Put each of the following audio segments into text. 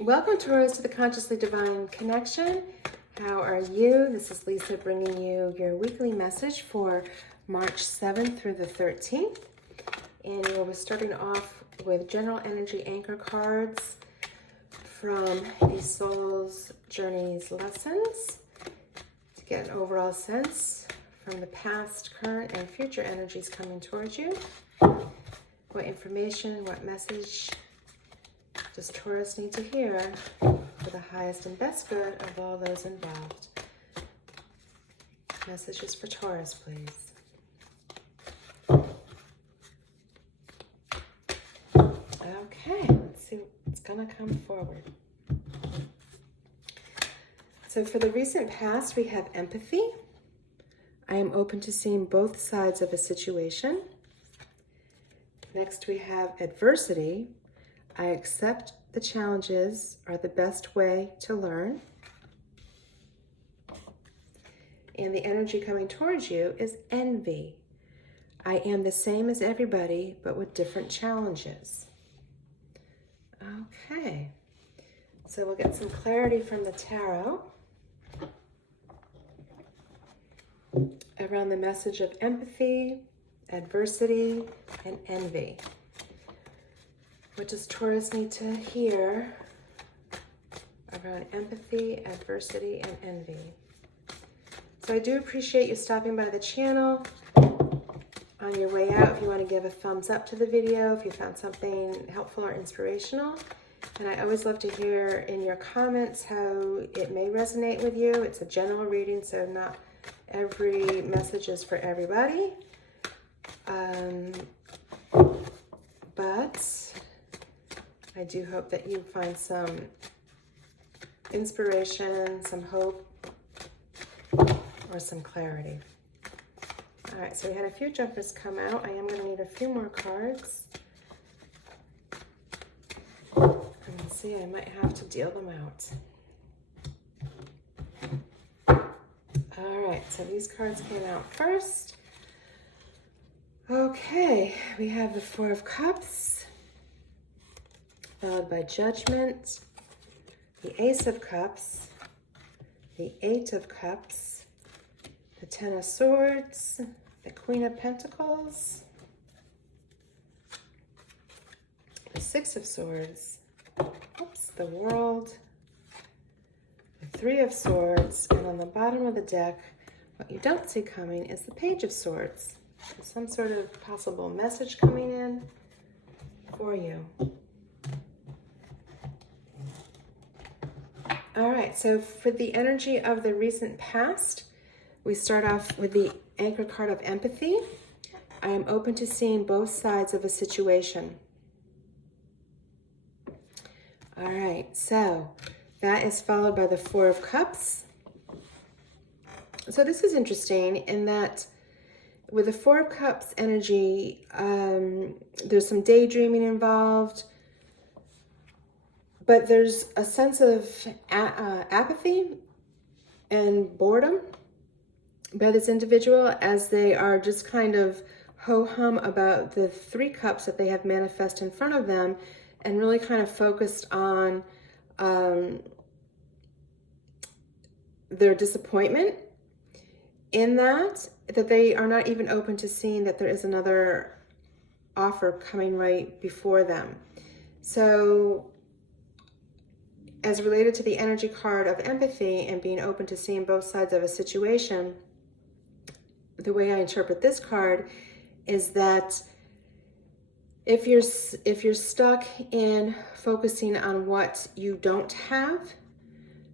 Welcome, Taurus, to the Consciously Divine Connection. How are you? This is Lisa bringing you your weekly message for March 7th through the 13th. And we'll be starting off with general energy anchor cards from the Soul's Journeys lessons to get an overall sense from the past, current, and future energies coming towards you. What information, what message does Taurus need to hear for the highest and best good of all those involved? Messages for Taurus, please. Okay, let's see what's going to come forward. So for the recent past, we have empathy. I am open to seeing both sides of a situation. Next, we have adversity. I accept the challenges are the best way to learn. And the energy coming towards you is envy. I am the same as everybody, but with different challenges. Okay, so we'll get some clarity from the tarot around the message of empathy, adversity, and envy. What does Taurus need to hear around empathy, adversity, and envy? So I do appreciate you stopping by the channel. On your way out, if you want to give a thumbs up to the video, if you found something helpful or inspirational. And I always love to hear in your comments how it may resonate with you. It's a general reading, so not every message is for everybody. But I do hope that you find some inspiration, some hope, or some clarity. All right, so we had a few jumpers come out. I am going to need a few more cards. And see, I might have to deal them out. All right, so these cards came out first. Okay, we have the Four of Cups, followed by Judgment, the Ace of Cups, the Eight of Cups, the Ten of Swords, the Queen of Pentacles, the Six of Swords, the World, the Three of Swords, and on the bottom of the deck, what you don't see coming is the Page of Swords. There's some sort of possible message coming in for you. All right, so for the energy of the recent past, we start off with the anchor card of empathy. I am open to seeing both sides of a situation. All right, so that is followed by the Four of Cups. So this is interesting in that with the Four of Cups energy, there's some daydreaming involved, but there's a sense of apathy and boredom by this individual as they are just kind of ho-hum about the Three Cups that they have manifest in front of them and really kind of focused on their disappointment in that they are not even open to seeing that there is another offer coming right before them. So as related to the energy card of empathy and being open to seeing both sides of a situation, the way I interpret this card is that if you're stuck in focusing on what you don't have,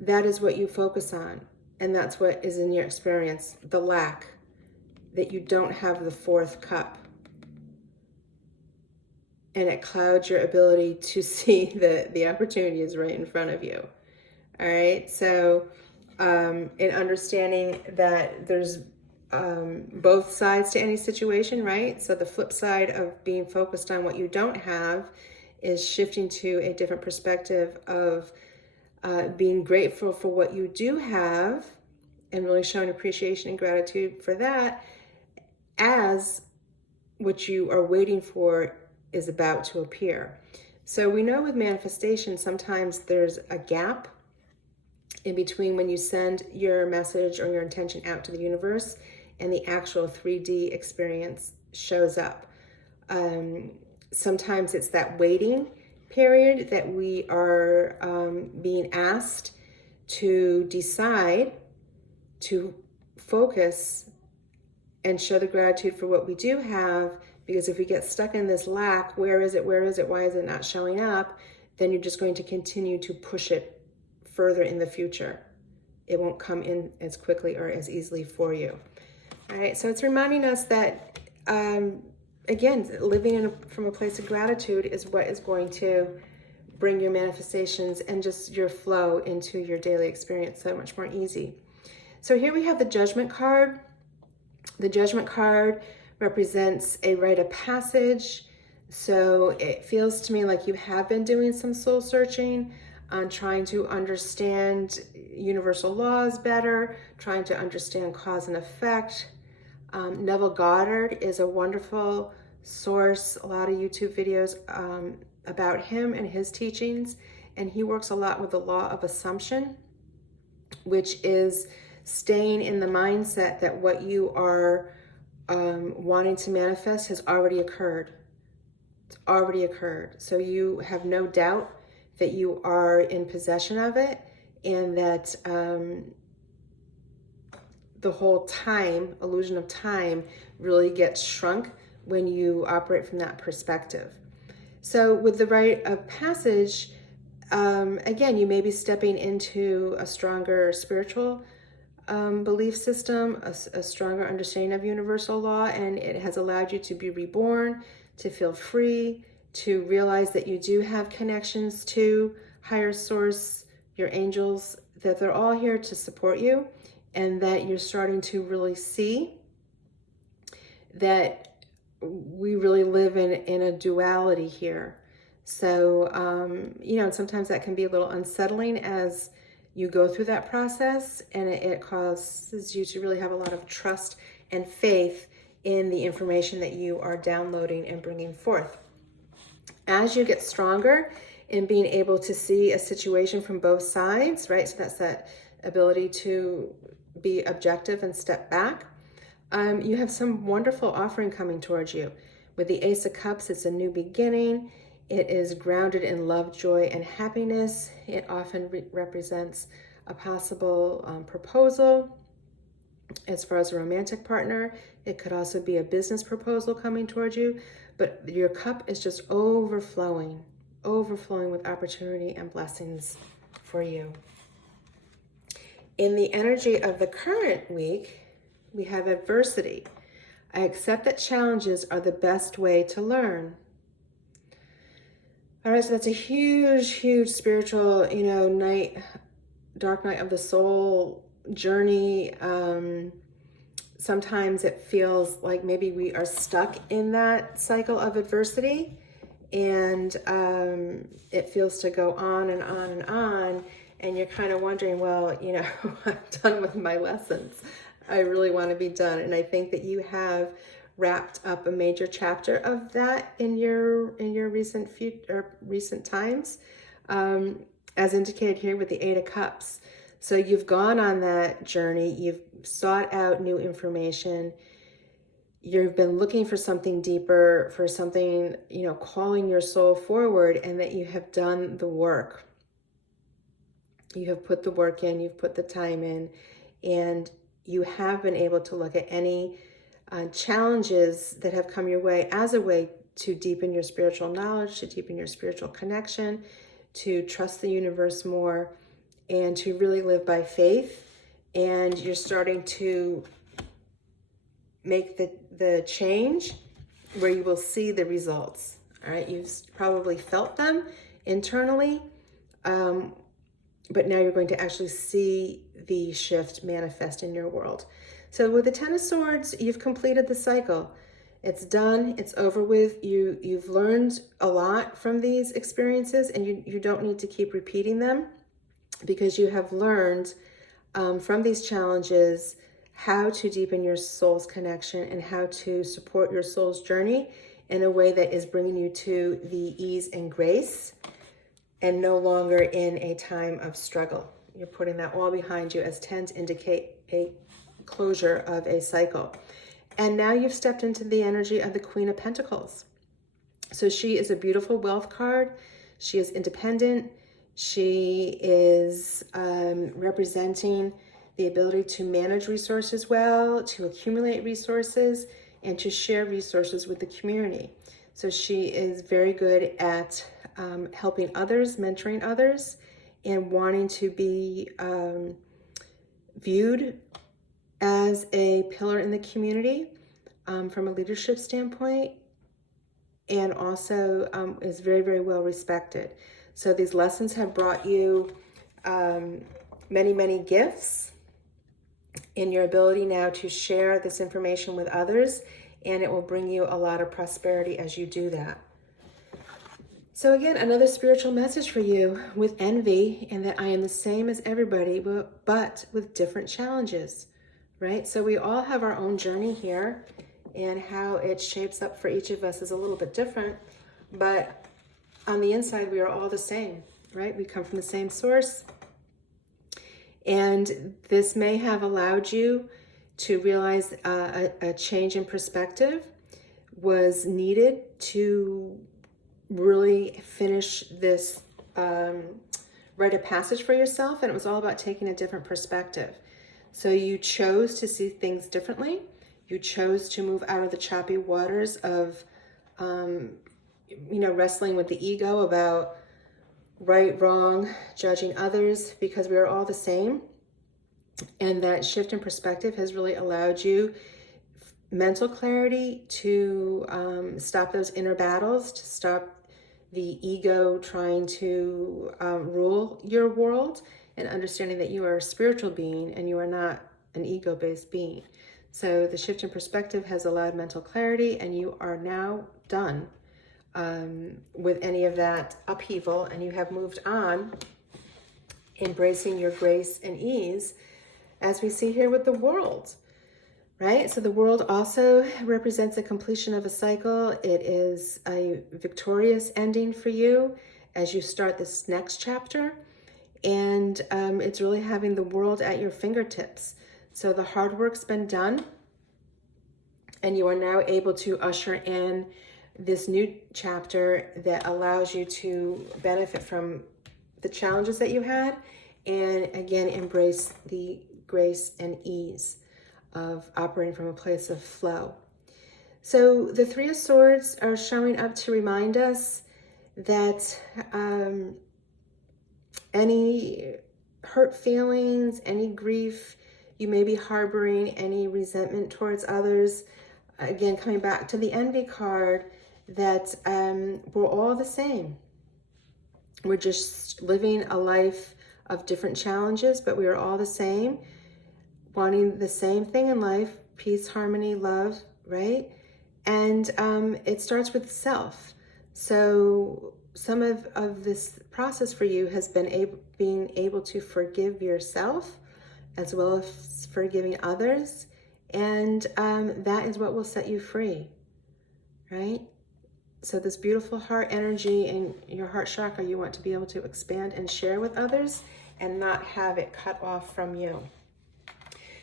that is what you focus on. And that's what is in your experience, the lack, that you don't have the fourth cup. And it clouds your ability to see that the opportunity is right in front of you. All right, so in understanding that there's both sides to any situation, right? So the flip side of being focused on what you don't have is shifting to a different perspective of being grateful for what you do have and really showing appreciation and gratitude for that as what you are waiting for is about to appear. So we know with manifestation, sometimes there's a gap in between when you send your message or your intention out to the universe and the actual 3D experience shows up. Sometimes it's that waiting period that we are being asked to decide to focus and show the gratitude for what we do have, because if we get stuck in this lack, where is it, why is it not showing up, then you're just going to continue to push it further in the future. It won't come in as quickly or as easily for you. All right, so it's reminding us that, again, living from a place of gratitude is what is going to bring your manifestations and just your flow into your daily experience so much more easy. So here we have the Judgment card. The Judgment card represents a rite of passage. So it feels to me like you have been doing some soul searching on trying to understand universal laws better, trying to understand cause and effect. Neville Goddard is a wonderful source, a lot of YouTube videos about him and his teachings. And he works a lot with the law of assumption, which is staying in the mindset that what you are wanting to manifest has already occurred. It's already occurred. So you have no doubt that you are in possession of it, and that the whole time, illusion of time, really gets shrunk when you operate from that perspective. So with the rite of passage, again, you may be stepping into a stronger spiritual belief system, a stronger understanding of universal law, and it has allowed you to be reborn, to feel free, to realize that you do have connections to higher source, your angels, that they're all here to support you, and that you're starting to really see that we really live in a duality here. So, sometimes that can be a little unsettling as you go through that process, and it causes you to really have a lot of trust and faith in the information that you are downloading and bringing forth. As you get stronger in being able to see a situation from both sides, right? So that's that ability to be objective and step back. You have some wonderful offering coming towards you. With the Ace of Cups, it's a new beginning. It is grounded in love, joy, and happiness. It often represents a possible proposal as far as a romantic partner. It could also be a business proposal coming towards you, but your cup is just overflowing with opportunity and blessings for you. In the energy of the current week, we have adversity. I accept that challenges are the best way to learn. All right, so that's a huge spiritual, dark night of the soul journey. Sometimes it feels like maybe we are stuck in that cycle of adversity, and it feels to go on and on and on, and you're kind of wondering, well, I'm done with my lessons. I really want to be done. And I think that you have wrapped up a major chapter of that in your recent times, as indicated here with the Eight of Cups. So you've gone on that journey, you've sought out new information, you've been looking for something deeper, for something, calling your soul forward, and that you have done the work. You have put the work in, you've put the time in, and you have been able to look at any challenges that have come your way as a way to deepen your spiritual knowledge, to deepen your spiritual connection, to trust the universe more, and to really live by faith. And you're starting to make the change where you will see the results. All right, you've probably felt them internally, but now you're going to actually see the shift manifest in your world. So with the Ten of Swords, you've completed the cycle. It's done, it's over with. You've learned a lot from these experiences, and you don't need to keep repeating them, because you have learned from these challenges how to deepen your soul's connection and how to support your soul's journey in a way that is bringing you to the ease and grace and no longer in a time of struggle. You're putting that all behind you, as 10 indicate a closure of a cycle. And now you've stepped into the energy of the Queen of Pentacles. So she is a beautiful wealth card. She is independent. She is representing the ability to manage resources well, to accumulate resources, and to share resources with the community. So she is very good at helping others, mentoring others, and wanting to be viewed as a pillar in the community from a leadership standpoint, and also is very, very well respected. So these lessons have brought you many, many gifts in your ability now to share this information with others, and it will bring you a lot of prosperity as you do that. So again, another spiritual message for you with envy, and that I am the same as everybody, but with different challenges, right? So we all have our own journey here, and how it shapes up for each of us is a little bit different, but on the inside, we are all the same, right? We come from the same source. And this may have allowed you to realize a change in perspective was needed to really finish this rite of passage for yourself. And it was all about taking a different perspective. So you chose to see things differently. You chose to move out of the choppy waters of, wrestling with the ego about right, wrong, judging others, because we are all the same. And that shift in perspective has really allowed you mental clarity to stop those inner battles, to stop the ego trying to rule your world, and understanding that you are a spiritual being and you are not an ego-based being. So the shift in perspective has allowed mental clarity, and you are now done with any of that upheaval, and you have moved on, embracing your grace and ease, as we see here with the world, right? So the world also represents the completion of a cycle. It is a victorious ending for you as you start this next chapter, and it's really having the world at your fingertips. So the hard work's been done, and you are now able to usher in this new chapter that allows you to benefit from the challenges that you had, and again, embrace the grace and ease of operating from a place of flow. So the Three of Swords are showing up to remind us that any hurt feelings, any grief you may be harboring, any resentment towards others, again, coming back to the envy card, that we're all the same. We're just living a life of different challenges, but we are all the same, wanting the same thing in life: peace, harmony, love, right? And it starts with self. So some of this process for you has been being able to forgive yourself as well as forgiving others. And that is what will set you free, right? So this beautiful heart energy in your heart chakra, you want to be able to expand and share with others and not have it cut off from you.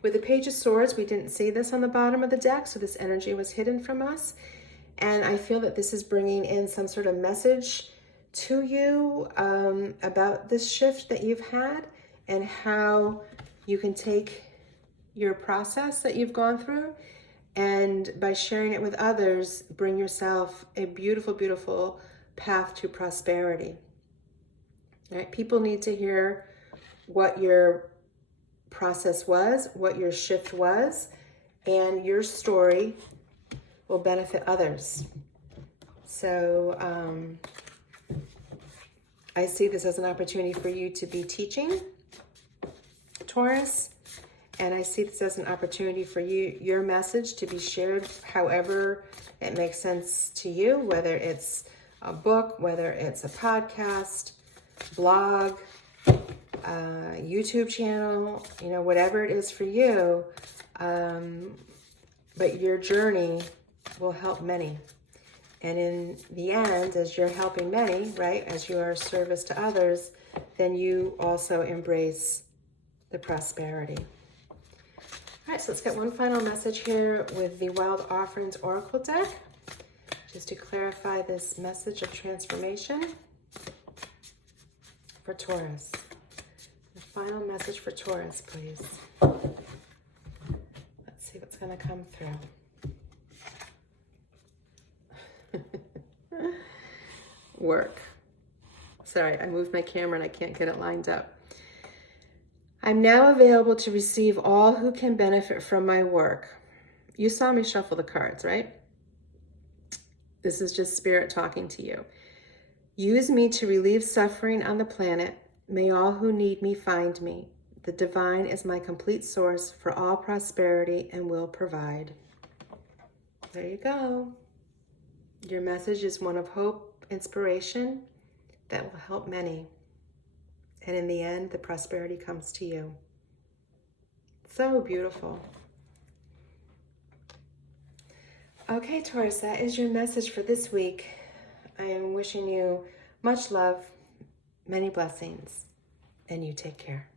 With the Page of Swords, we didn't see this on the bottom of the deck, so this energy was hidden from us. And I feel that this is bringing in some sort of message to you about this shift that you've had, and how you can take your process that you've gone through, and by sharing it with others, bring yourself a beautiful, beautiful path to prosperity. Right? People need to hear what your process was, what your shift was, and your story will benefit others. So I see this as an opportunity for you to be teaching, Taurus. And I see this as an opportunity for you, your message to be shared however it makes sense to you, whether it's a book, whether it's a podcast, blog, YouTube channel, whatever it is for you. But your journey will help many. And in the end, as you're helping many, right, as you are service to others, then you also embrace the prosperity. All right, so let's get one final message here with the Wild Offerings Oracle deck, just to clarify this message of transformation for Taurus. The final message for Taurus, please. Let's see what's going to come through. Work. Sorry, I moved my camera and I can't get it lined up. I'm now available to receive all who can benefit from my work. You saw me shuffle the cards, right? This is just Spirit talking to you. Use me to relieve suffering on the planet. May all who need me find me. The divine is my complete source for all prosperity and will provide. There you go. Your message is one of hope, inspiration that will help many. And in the end, the prosperity comes to you. So beautiful. Okay, Taurus, that is your message for this week. I am wishing you much love, many blessings, and you take care.